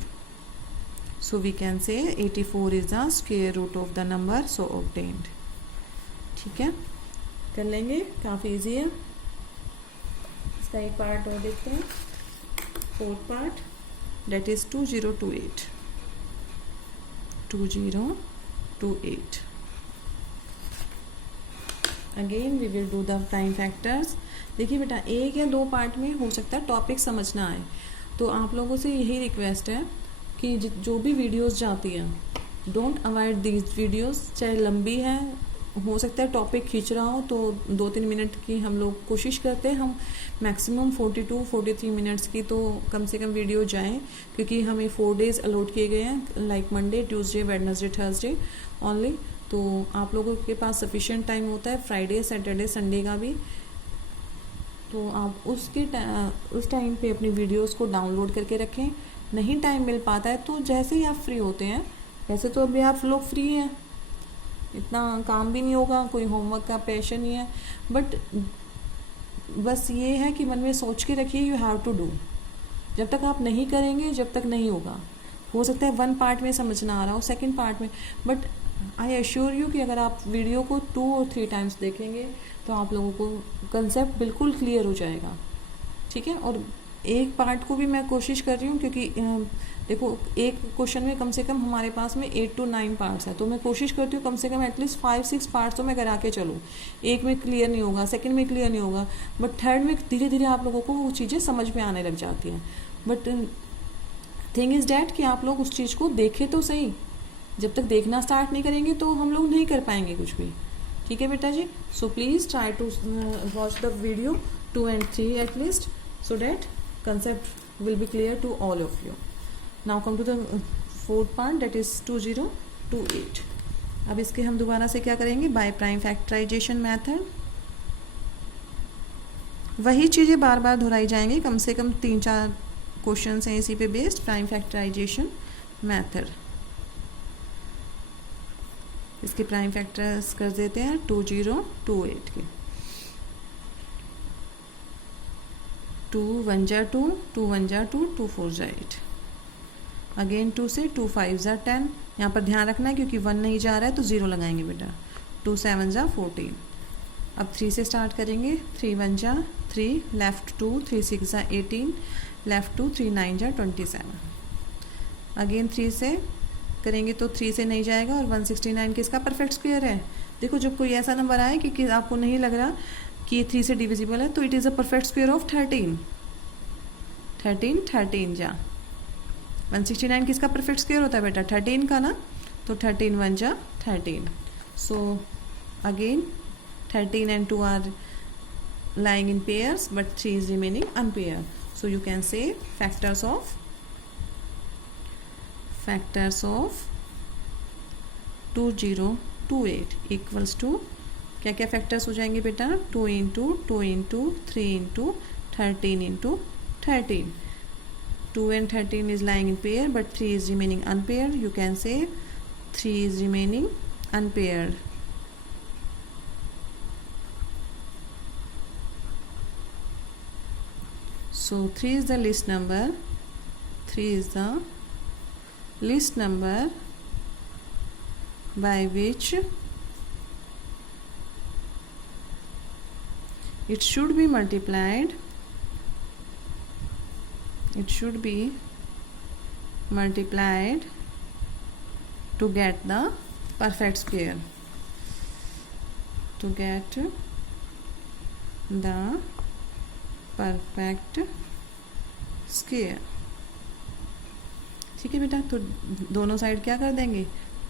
So we can say 84 is the square root of the number so obtained. ठीक है, कर लेंगे, काफ़ी इजी है. इसका एक पार्ट और देखते हैं, fourth part, that is 2028. 2028. Again we will do the prime factors. देखिए बेटा, एक या दो पार्ट में हो सकता है टॉपिक समझना आए, तो आप लोगों से यही रिक्वेस्ट है कि जो भी वीडियोस जाती हैं डोंट अवॉइड दीज वीडियोस. चाहे लंबी है, हो सकता है टॉपिक खींच रहा हो, तो 2-3 मिनट की हम लोग कोशिश करते हैं, हम मैक्सिमम 42-43 मिनट्स की तो कम से कम वीडियो जाएं, क्योंकि हमें 4 डेज अलॉट किए गए हैं, like Monday, Tuesday, Wednesday, Thursday only. तो आप लोगों के पास सफिशिएंट टाइम होता है फ्राइडे, सैटरडे, संडे का भी. तो आप उस टाइम पे अपनी वीडियोस को डाउनलोड करके रखें. नहीं टाइम मिल पाता है तो जैसे ही आप फ्री होते हैं, वैसे तो अभी आप लोग फ्री हैं, इतना काम भी नहीं होगा, कोई होमवर्क का प्रेशर नहीं है, बट बस ये है कि मन में सोच के रखिए यू हैव टू डू. जब तक आप नहीं करेंगे, जब तक नहीं होगा. हो सकता है 1 पार्ट में समझ ना आ रहा हो, सेकंड पार्ट में, बट आई एश्योर यू कि अगर आप वीडियो को 2 और 3 टाइम्स देखेंगे तो आप लोगों को कंसेप्ट बिल्कुल क्लियर हो जाएगा. ठीक है. और एक पार्ट को भी मैं कोशिश कर रही हूँ, क्योंकि देखो एक क्वेश्चन में कम से कम हमारे पास में 8 to 9 पार्ट्स है, तो मैं कोशिश करती हूँ कम से कम एटलीस्ट 5-6 पार्ट्स तो मैं करा के चलूँ. एक में क्लियर नहीं होगा, सेकंड में क्लियर नहीं होगा, बट थर्ड में धीरे धीरे आप लोगों को वो चीज़ें समझ में आने लग जाती हैं. बट थिंग इज़ डैट कि आप लोग उस चीज़ को देखें तो सही. जब तक देखना स्टार्ट नहीं करेंगे तो हम लोग नहीं कर पाएंगे कुछ भी. ठीक है बेटा जी. So please try to watch the video 2 and 3 at least, so that concept will be clear to all of you. Now come to the fourth part, that is 2028. अब इसके हम दोबारा से क्या करेंगे, बाय प्राइम फैक्टराइजेशन मेथड. वही चीज़ें बार बार दोहराई जाएंगी, कम से कम 3-4 क्वेश्चन हैं इसी पे बेस्ड, प्राइम फैक्टराइजेशन मेथड. इसके प्राइम फैक्टर्स कर देते हैं 2028 के. 2 1 जा 2, 2 1 जा 2, 2 4 जा 8. अगेन 2 से 2 5 ज़ा 10, यहाँ पर ध्यान रखना है क्योंकि 1 नहीं जा रहा है तो 0 लगाएंगे बेटा। 2 7 ज़ा 14। अब 3 से स्टार्ट करेंगे। 3 1 ज़ा 3, लेफ्ट 2, 3 6 ज़ा 18, लेफ्ट 2, 3 9 ज़ा 27। अगेन 3 से करेंगे तो 3 से नहीं जाएगा और 169 किसका परफेक्ट स्क्वायर है। देखो जब कोई ऐसा नंबर आए कि आपको नहीं लग रहा कि ये 3 से डिविजिबल है तो it is a perfect square of 13। 13 जा 169 किसका परफेक्ट स्क्वायर होता है बेटा, 13 का ना, तो 13 1 जा 13। So again 13 and 2 are lying in pairs but 3 is remaining unpaired. So you can say factors of 2028 equals to क्या क्या फैक्टर्स हो जाएंगे बेटा, 2 into 2 into 3 into 13 into 13। 2 and 13 is lying in pair but 3 is remaining unpaired. You can say 3 is remaining unpaired. So 3 is the least number. 3 is the least number by which it should be multiplied. It should be multiplied to get the perfect square. To get the perfect square. ठीक है बेटा, तो दोनों साइड क्या कर देंगे,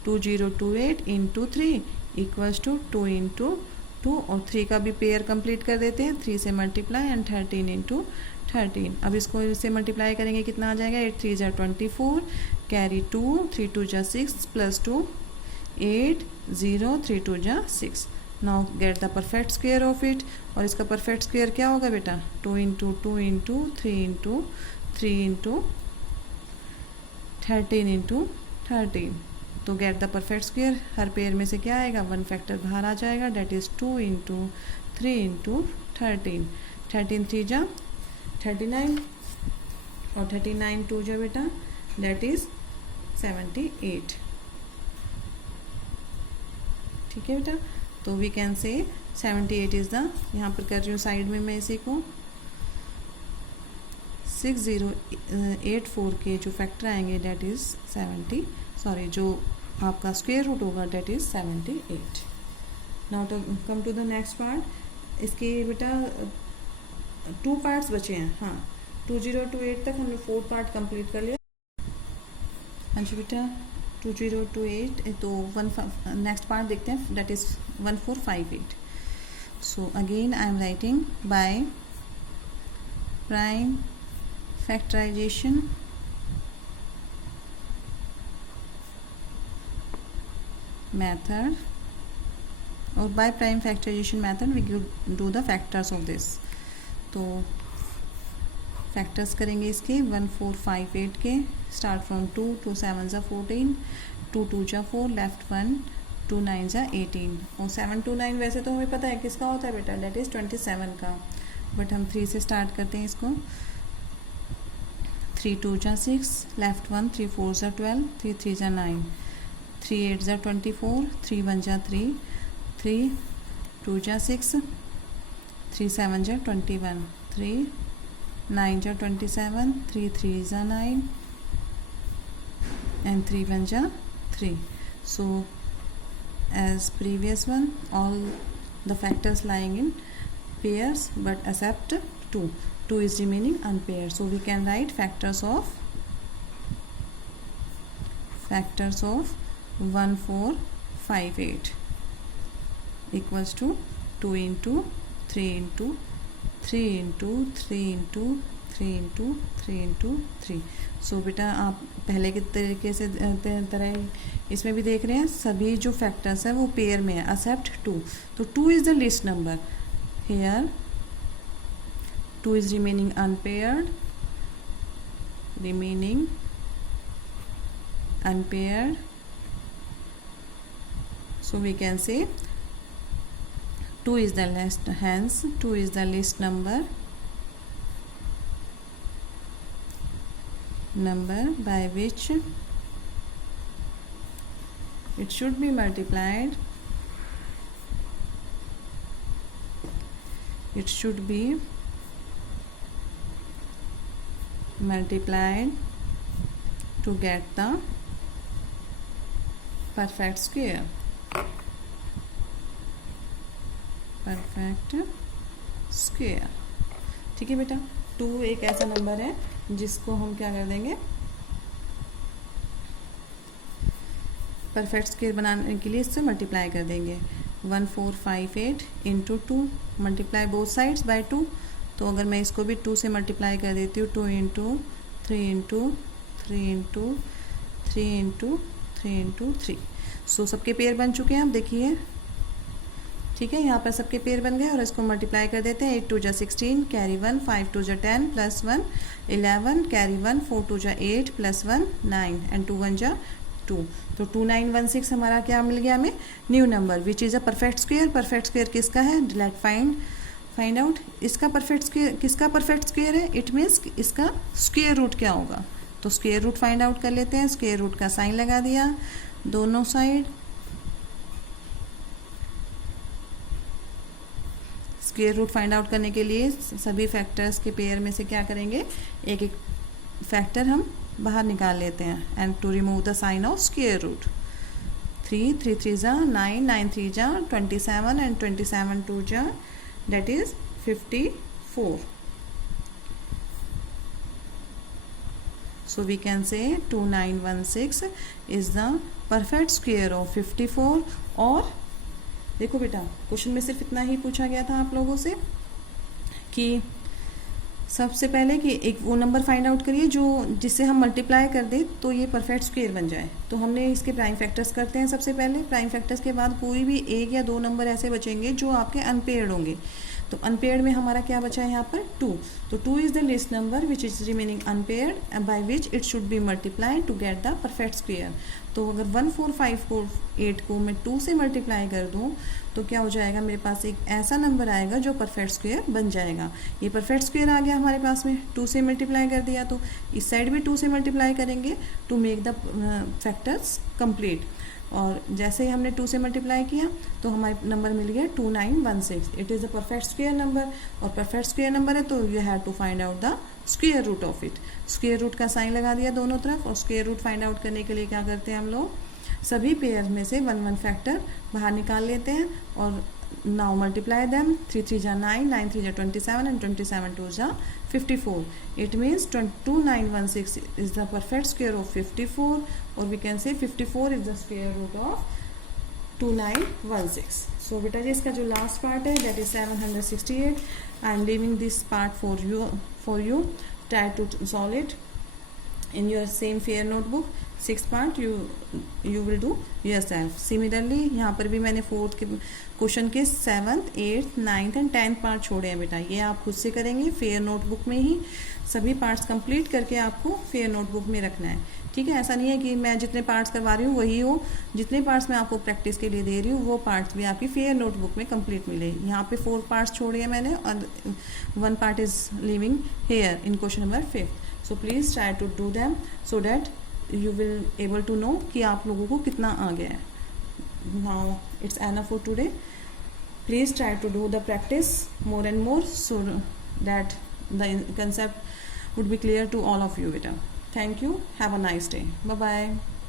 2028 इंटू 3 इक्वल्स टू 2 इंटू 2 और 3 का भी पेयर कंप्लीट कर देते हैं, 3 से मल्टीप्लाई एंड 13 इंटू 13। अब इसको इससे मल्टीप्लाई करेंगे कितना आ जाएगा, 8 3 जा 24, कैरी 2, 3 2 जा 6 प्लस 2 8 0 3 2 जा 6। Now get the perfect square of it. और इसका परफेक्ट स्क्वायर क्या होगा बेटा, 2 into 2 into 3 into 3 into 13 into 13। तो gate the perfect square, her pair में से क्या आएगा, 1 फैक्टर बाहर आ जाएगा, डेट इज़ 2 इंटू 3 इंटू 13। 13 3 जा 39 और 39 2 जो बेटा डेट इज़ 78। ठीक है बेटा, तो वी कैन से 78 इज़ द, यहाँ पर कर रही हूँ साइड में मैं इसी को, 6084 के जो फैक्टर आएंगे डेट इज़ 70, सॉरी जो आपका स्क्वायर रूट होगा that is 78। Now to come to the next part. इसके बेटा 2 पार्ट्स बचे हैं। हाँ, 2028 तक हमने 4 पार्ट कंप्लीट कर लिया। हाँ जी बेटा, 2028 तो नेक्स्ट पार्ट देखते हैं, that is 1458। So again I am writing by prime factorization method, और by prime factorization method we do the factors of this। तो फैक्टर्स करेंगे इसके 1458 के, स्टार्ट फ्रॉम 2 2 7 जा 14, 2 2 जा 4, लेफ्ट 1, 2 9 जा 18। और 7 2 9 वैसे तो हमें पता है किसका होता है बेटा, डेट इज़ 27 का, बट हम 3 से स्टार्ट करते हैं इसको। 3 2 जा 6, लेफ्ट 1, 3 4 जा 12, 3 3 जा 9, 3 8 जा 24, 3 1 जा 3, 3 2 जा 6, 3 7 जा 21, 3 9 जा 27, 3 3 जा 9 and 3 1 जा 3। So as previous one, all the factors lying in pairs but except 2 is remaining unpaired. So we can write factors of 1458 equals to 2 into 3 into 3 into 3 into 3 into 3 into 3। सो बेटा आप पहले के तरीके से तरह इसमें भी देख रहे हैं, सभी जो फैक्टर्स हैं वो पेयर में है एक्सेप्ट 2। तो 2 is the least number here, 2 is remaining unpaired, so we can say 2 is the least, hence 2 is the least number number by which it should be multiplied. It should be multiplied to get the perfect square. Perfect square. ठीक है बेटा, 2 एक ऐसा नंबर है जिसको हम क्या कर देंगे, परफेक्ट स्क्वायर बनाने के लिए इससे मल्टीप्लाई कर देंगे. 1458 into 2, multiply both sides by 2. तो अगर मैं इसको भी 2 से मल्टीप्लाई कर देती हूँ, 2 into 3 into 3 into 3 into 3 into 3. सो सबके पेयर बन चुके हैं. आप देखिए, ठीक है, यहाँ पर सबके पेयर बन गए और इसको मल्टीप्लाई कर देते हैं. 8 2 जा 16, कैरी 1, 5 2 जा 10, प्लस 1 11, कैरी 1, 4 2 जा 8, प्लस 1 9, एंड 2 1 जा 2. तो 2916 हमारा क्या मिल गया हमें, new number which is a perfect square. Perfect square किसका है, लेट फाइंड आउट. इसका परफेक्ट स्क्वायर, किसका परफेक्ट स्क्वायर है, इट मीन्स इसका स्क्वायर रूट क्या होगा. तो स्क्वायर रूट फाइंड आउट कर लेते हैं. स्क्वायर रूट का साइन लगा दिया दोनों side. Square root find out करने के लिए सभी फैक्टर्स के पेयर में से क्या करेंगे, एक एक फैक्टर हम बाहर निकाल लेते हैं. And to remove the sign of square root, 3 3 3 जा 9, 9 3 जा 27, एंड 27 2 जा that is 54. So we can say 2916 is the perfect square of 54. और देखो बेटा, क्वेश्चन में सिर्फ इतना ही पूछा गया था आप लोगों से कि सबसे पहले कि एक वो नंबर फाइंड आउट करिए जो जिससे हम मल्टीप्लाई कर दें तो ये परफेक्ट स्क्वायर बन जाए. तो हमने इसके प्राइम फैक्टर्स करते हैं. सबसे पहले प्राइम फैक्टर्स के बाद कोई भी एक या दो नंबर ऐसे बचेंगे जो आपके अनपेयर्ड होंगे. तो अनपेयर्ड में हमारा क्या बचा है यहाँ पर, 2. तो 2 is the least number which is remaining unpaired and by which it should be multiplied to get the perfect square. तो अगर 14548 को मैं 2 से मल्टीप्लाई कर दूँ तो क्या हो जाएगा, मेरे पास एक ऐसा नंबर आएगा जो परफेक्ट स्क्वायर बन जाएगा. ये परफेक्ट स्क्वायर आ गया हमारे पास में, 2 से मल्टीप्लाई कर दिया. तो इस साइड भी 2 से मल्टीप्लाई करेंगे to make the factors complete. और जैसे ही हमने 2 से मल्टीप्लाई किया तो हमारे नंबर मिल गया 2916. It is the perfect square number. और परफेक्ट स्क्वायर नंबर है तो you have to find out the square root of it. Square root का साइन लगा दिया दोनों तरफ. और स्क्वायर रूट फाइंड आउट करने के लिए क्या करते हैं हम लोग, सभी पेयर में से 1 1 फैक्टर बाहर निकाल लेते हैं. और नाउ मल्टीप्लाई देम. 3 3 जा 9, 9 3 जा 27, एंड 27 2 जा 54. It means 2916 is the perfect square of 54. और we can say 54 is the square root of 2916. So बेटा जी, इसका जो लास्ट पार्ट है that is 768. I am leaving this part for you. Try to solve it in your same fair notebook. 6th part you will do yourself. Similarly यहाँ पर भी मैंने 4th के क्वेश्चन के 7th 8th 9th and 10th part छोड़े हैं बेटा. ये आप खुद से करेंगे फेयर नोटबुक में ही. सभी पार्ट्स कंप्लीट करके आपको फेयर नोटबुक में रखना है. ठीक है, ऐसा नहीं है कि मैं जितने पार्ट्स करवा रही हूँ वही हो. जितने पार्ट्स मैं आपको प्रैक्टिस के लिए दे रही हूँ वो पार्ट्स भी आपकी फेयर नोटबुक में कंप्लीट मिले. यहाँ पे 4 पार्ट्स छोड़े हैं मैंने और 1 part is living here in question number 5. So please try to do them so that you will able to know कि आप लोगों को कितना आ गया है. Now it's enough for today. Please try to do the practice more and more so that the concept would be clear to all of you. Beta. Thank you. Have a nice day. Bye bye.